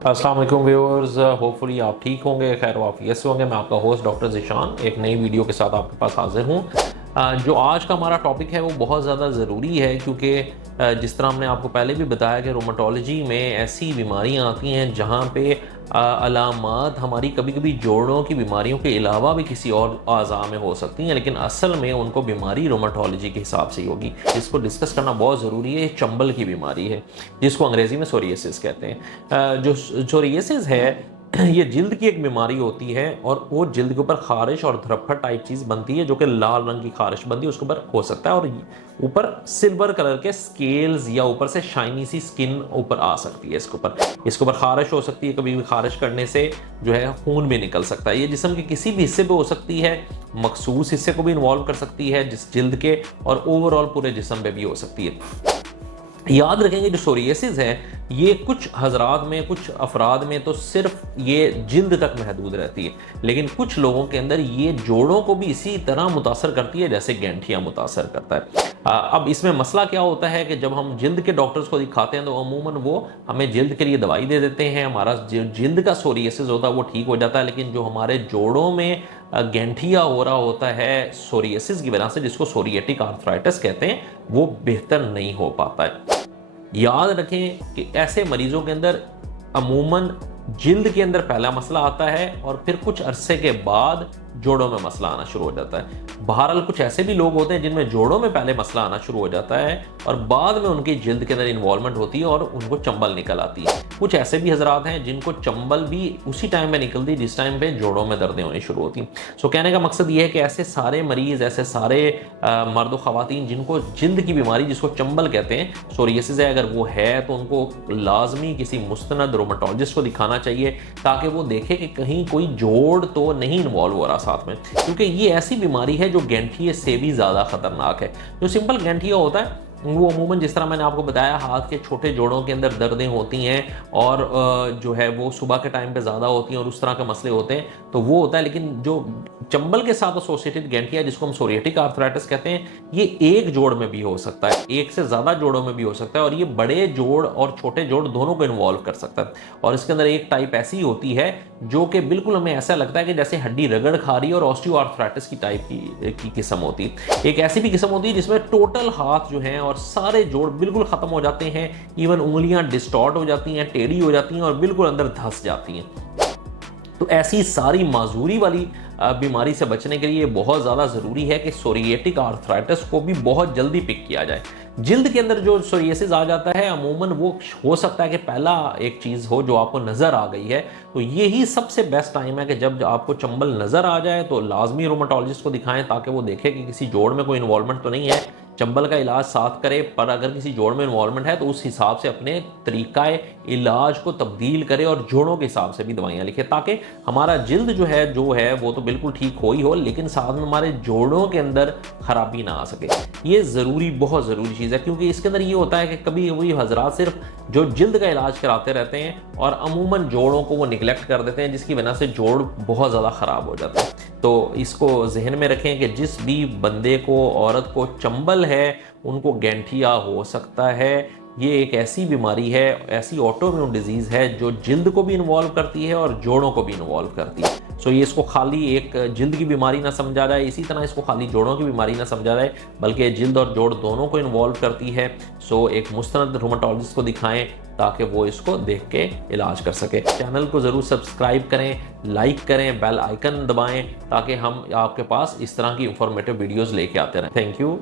अस्सलाम वालेकुम viewers, hopefully आप ठीक होंगे, खैर वाफियत से होंगे। मैं आपका होस्ट डॉक्टर ज़ीशान एक नई वीडियो के साथ आपके पास हाजिर हूँ। जो आज का हमारा टॉपिक है वो बहुत ज़्यादा ज़रूरी है क्योंकि जिस तरह हमने आपको पहले भी बताया कि रोमेटोलॉजी में ऐसी बीमारियाँ आती हैं जहाँ पे अलामात हमारी कभी कभी जोड़ों की बीमारियों के अलावा भी किसी और अज़ा में हो सकती हैं, लेकिन असल में उनको बीमारी रोमेटोलॉजी के हिसाब से ही होगी। इसको डिस्कस करना बहुत ज़रूरी है। चंबल की बीमारी है जिसको अंग्रेज़ी में सोरियासिस कहते हैं। जो सोरियासिस है ये जिल्द की एक बीमारी होती है और वो जिल्द के ऊपर खारिश और धरफड़ टाइप चीज़ बनती है जो कि लाल रंग की खारिश बनती है, उसके ऊपर हो सकता है और ऊपर सिल्वर कलर के स्केल्स या ऊपर से शाइनी सी स्किन ऊपर आ सकती है। इसके ऊपर खारिश हो सकती है, कभी भी खारिश करने से जो है खून भी निकल सकता है। ये जिस्म के किसी भी हिस्से पे हो सकती है, मखसूस हिस्से को भी इन्वॉल्व कर सकती है जिस जिल्द के, और ओवरऑल पूरे जिस्म पे भी हो सकती है। याद रखेंगे जो सोरियासिस है ये कुछ हजरात में, कुछ अफराद में तो सिर्फ ये जिल्द तक महदूद रहती है, लेकिन कुछ लोगों के अंदर ये जोड़ों को भी इसी तरह मुतासर करती है जैसे गैंठियाँ मुतासर करता है। अब इसमें मसला क्या होता है कि जब हम जिल्द के डॉक्टर्स को दिखाते हैं तो अमूमन वो हमें जिल्द के लिए दवाई दे देते हैं, हमारा जो जिल्द का सोरियासिस होता है वो ठीक हो जाता है, लेकिन जो हमारे जोड़ों में गैंठिया हो रहा होता है सोरियासिस की वजह से, जिसको सोरियाटिक आर्थराइटिस कहते हैं, वो बेहतर नहीं हो पाता है। याद रखें कि ऐसे मरीजों के अंदर अमूमन जिल्द के अंदर पहला मसला आता है और फिर कुछ अरसे के बाद जोड़ों में मसला आना शुरू हो जाता है। बहरहाल कुछ ऐसे भी लोग होते हैं जिनमें जोड़ों में पहले मसला आना शुरू हो जाता है और बाद में उनकी जिल्द के अंदर इन्वॉल्वमेंट होती है और उनको चंबल निकल आती है। कुछ ऐसे भी हजरात हैं जिनको चंबल भी उसी टाइम में निकलती जिस टाइम पे जोड़ों में दर्दें होनी शुरू होती। सो कहने का मकसद ये है कि ऐसे सारे मरीज, ऐसे सारे मर्द ख़वातीन जिनको जिल्द की बीमारी, जिसको चंबल कहते हैं, सोरियासिस है, अगर वो है तो उनको लाजमी किसी मुस्तनद रोमेटोलॉजिस्ट को दिखाना चाहिए ताकि वो देखे कि कहीं कोई जोड़ तो नहीं इन्वॉल्व हो रहा साथ में, क्योंकि ये ऐसी बीमारी है जो गैंठिए से भी ज़्यादा खतरनाक है। जो सिंपल गैंठिया होता है वो अमूमन जिस तरह मैंने आपको बताया हाथ के छोटे जोड़ों के अंदर दर्दें होती हैं और जो है वो सुबह के टाइम पे ज़्यादा होती हैं और उस तरह के मसले होते हैं, तो वो होता है। लेकिन जो चंबल के साथ एसोसिएटेड गैंठिया जिसको हम सोरियाटिक आर्थराइटिस कहते हैं, ये एक जोड़ में भी हो सकता है, एक से ज़्यादा जोड़ों में भी हो सकता है और ये बड़े जोड़ और छोटे जोड़ दोनों को इन्वॉल्व कर सकता है। और इसके अंदर एक टाइप ऐसी होती है जो कि बिल्कुल हमें ऐसा लगता है कि जैसे हड्डी रगड़ खा रही है और ऑस्टियोआर्थराइटिस की टाइप की किस्म होती है। एक ऐसी भी किस्म होती है जिसमें टोटल हाथ जो हैं और सारे जोड़ बिल्कुल ख़त्म हो जाते हैं, इवन उंगलियां डिस्टॉर्ट हो जाती हैं, टेढ़ी हो जाती हैं और बिल्कुल अंदर धंस जाती हैं। तो ऐसी सारी माजूरी वाली बीमारी से बचने के लिए बहुत ज़्यादा ज़रूरी है कि सोरियाटिक आर्थराइटिस को भी बहुत जल्दी पिक किया जाए। जिल्द के अंदर जो सोरियासिस आ जाता है अमूमन वो हो सकता है कि पहला एक चीज़ हो जो आपको नज़र आ गई है, तो यही सबसे बेस्ट टाइम है कि जब आपको चंबल नज़र आ जाए तो लाजमी रोमेटोलॉजिस्ट को दिखाएं ताकि वो देखे कि किसी जोड़ में कोई इन्वॉल्वमेंट तो नहीं है। चंबल का इलाज साथ करे, पर अगर किसी जोड़ में इन्वॉल्वमेंट है तो उस हिसाब से अपने तरीक़ाए इलाज को तब्दील करे और जोड़ों के हिसाब से भी दवाइयाँ लिखे ताकि हमारा जिल्द जो है वो तो बिल्कुल ठीक हो ही हो, लेकिन साथ में हमारे जोड़ों के अंदर खराबी ना आ सके। ये ज़रूरी, बहुत ज़रूरी चीज़ है, क्योंकि इसके अंदर ये होता है कि कभी कभी हजरात सिर्फ जो जिल्द का इलाज कराते रहते हैं और अमूमन जोड़ों को वो निगलेक्ट कर देते हैं, जिसकी वजह से जोड़ बहुत ज़्यादा ख़राब हो जाता है। तो इसको जहन में रखें कि जिस भी बंदे को, औरत को चंबल है उनको गैंठिया हो सकता है। ये एक ऐसी बीमारी है, ऐसी ऑटोइम्यून डिजीज़ है जो जिल्द को भी इन्वॉल्व करती है और जोड़ों को भी इन्वॉल्व करती है। सो ये इसको खाली एक जिल्द की बीमारी ना समझा जाए, इसी तरह इसको खाली जोड़ों की बीमारी ना समझा जाए, बल्कि जिल्द और जोड़ दोनों को इन्वॉल्व करती है। सो एक मुस्तनद रोमेटोलॉजिस्ट को दिखाएं ताकि वो इसको देख के इलाज कर सके। चैनल को ज़रूर सब्सक्राइब करें, लाइक करें, बेल आइकन दबाएं ताकि हम आपके पास इस तरह की इंफॉर्मेटिव वीडियोज़ लेके आते रहें। Thank you.